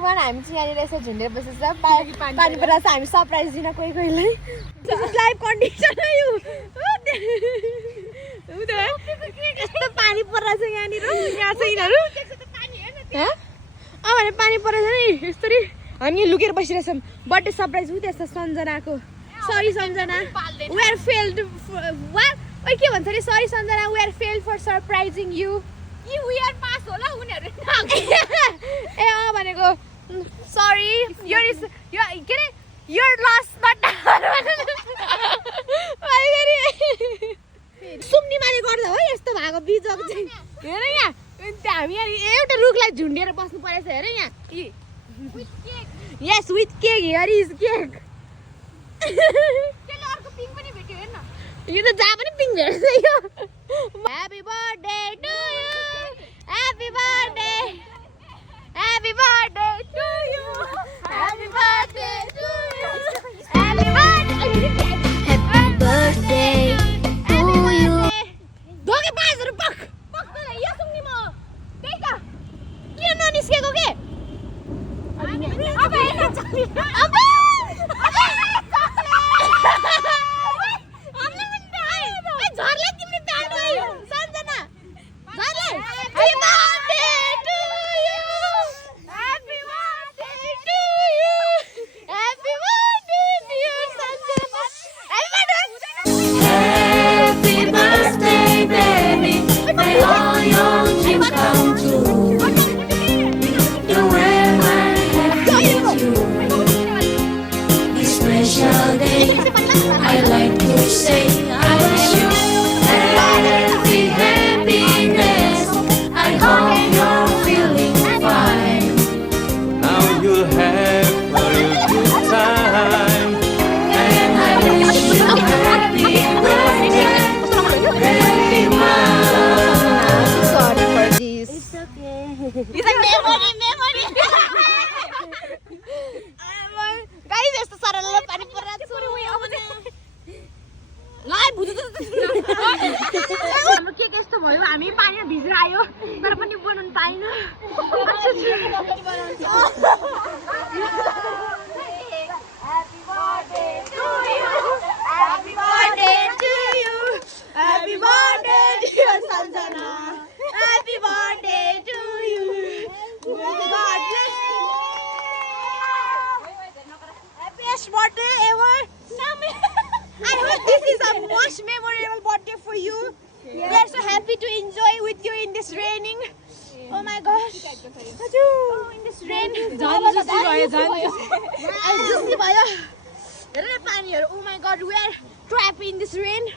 Everyone हामी चाहिँ यहाँनिर यसो झुन्डेर बसेछ पानी परेर हामी सरप्राइज दिन कोही कोहीलाई लाइभ कन्डिसन यस्तो पानी परेछ यहाँनिर यहाँ छ यिनीहरू भने पानी परेछ नि यसरी हामी लुकेर बसिरहेछौँ बर्थडे सरप्राइज उ त्यस्तो सन्जनाको sorry Sanjana we are failed ओइ के भन्छ अरे sorry Sanjana we are failed for surprising you we are pass होला उनीहरू ए भनेको सरी योर इज के अरे योर लस बट सुम्निमाले गर्दा हो यस्तो भएको बिजक चाहिँ हेर यहाँ हामी यहाँ एउटा रुखलाई झुन्डेर बस्नु परेछ हेर यहाँ यस with cake here is cake यो त जहाँ पनि पिङ भेट्छ यो happy birthday to you happy birthday to you happy birthday to you happy birthday to you दोगे बाजहरु पक्दैन यो सुन्नी म त्यही त किन ननिस्केको के अब हाम्रो के कस्तो भयो हामी पानीमा भिजेर आयो तर पनि बनाउन पाइन birthday ever. I hope this is a most memorable birthday for you. We are so happy to enjoy with you in this raining. Oh my gosh. Oh, in this rain. Oh my god, we are trapped in this rain.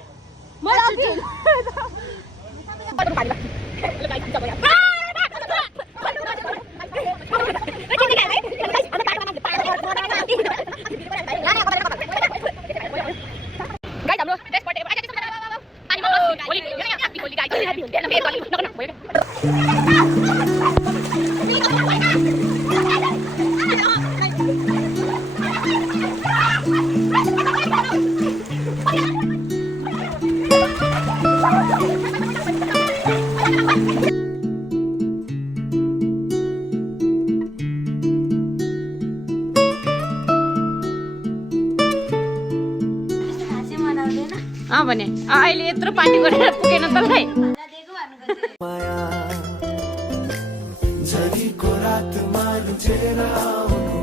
भने अहिले यत्रो party गरेर पुगेन तँलाई झरीको रातमा लुचेर आउनु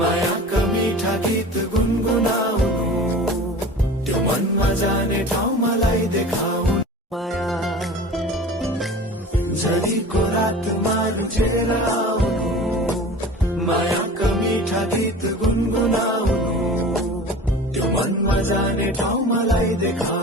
मायाका मिठा गीत गुनगुनाउनु त्यो मनमा जाने ठाउँ मलाई देखाउनु माया झरीको रातमा लुचेर आउनु मायाका मिठा गीत गुनगुनाउनु त्यो मनमा जाने ठाउँ मलाई देखा